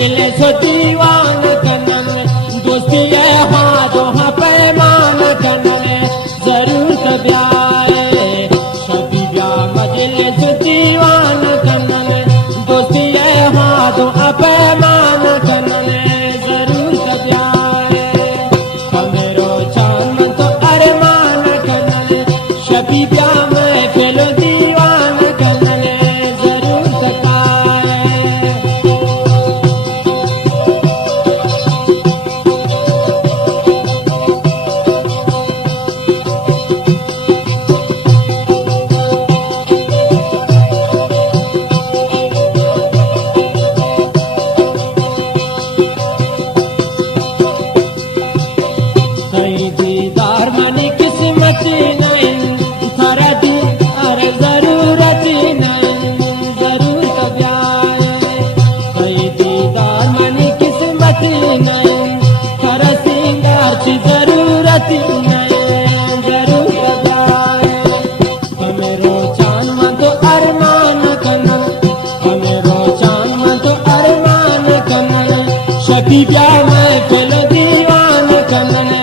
मजलिस दीवान कनन दोस्ती हाँ दो हाँ पैमान कनन जरूरत ब्याए शबी ब्या मजलिस दीवान कनन दोस्ती हाँ दो हाँ पैमान कनन जरूरत ब्याए कमरो चान तो अरमान कनन शबी ब्या में फिल दीवान कनन जरूरत काए दीदार मनी किस्मत नहीं थारा दी अरे जरूरत नहीं जरूरत ब्याए कई दीदार मनी किस्मत नहीं थारा सिंगार की जरूरत नहीं जरूरत ब्याए कमेरो चान मन तो अरमान कनन कमेरो चान मन तो अरमान कनन शबी ब्या में फिल दीवान कनन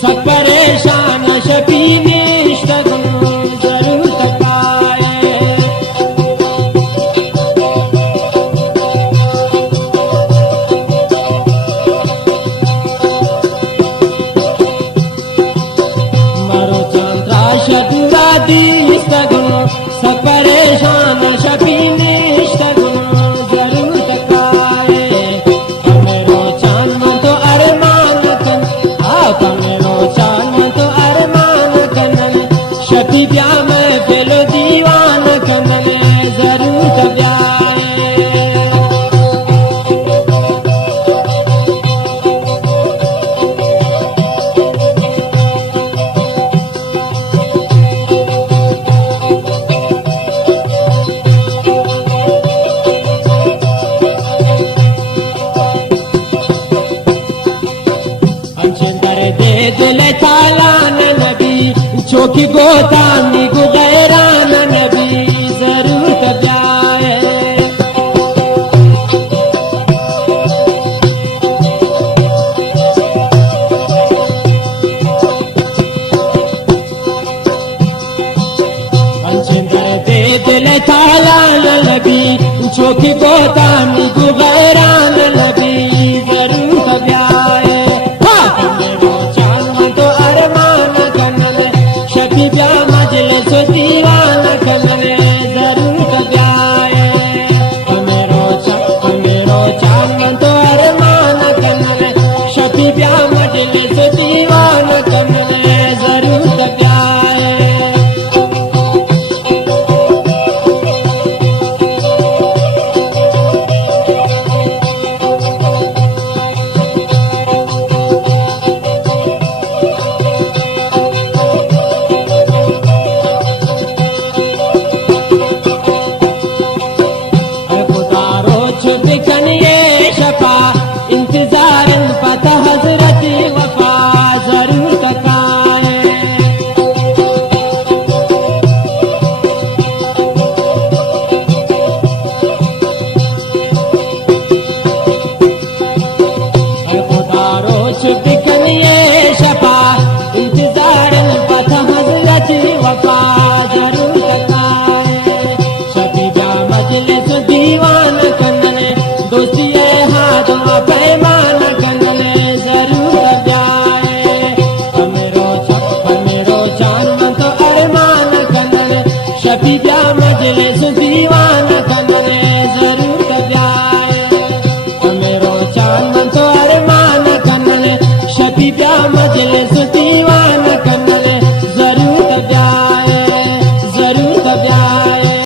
सब परेशान शबी निष्ठगुण जरूरत पाए मरो चंद्रा शदुरा दिष्टगुण सब परेशान शबी निष्ठगुण जरूरत पाए कमेरो चान मन तो अरमान कन कमेरो चान मन तो अरमान कनन शबी ब्या में फिल दीवान कनन जरूरत ब्याए दे दिल थालान नबी चौकी गोदानी गुगैरान नबी जरूरत ब्याए दे दिल थालान नबी चौकी गोदानी गुगैरान नबी जरूरत ब्याए शबी ब्या मजलिस दीवान कनन जरूरत ब्याए कमेरो चान मन तो अरमान कनन शबी ब्या मजलिस दीवान कनन जरूरत ब्याए दिखनिए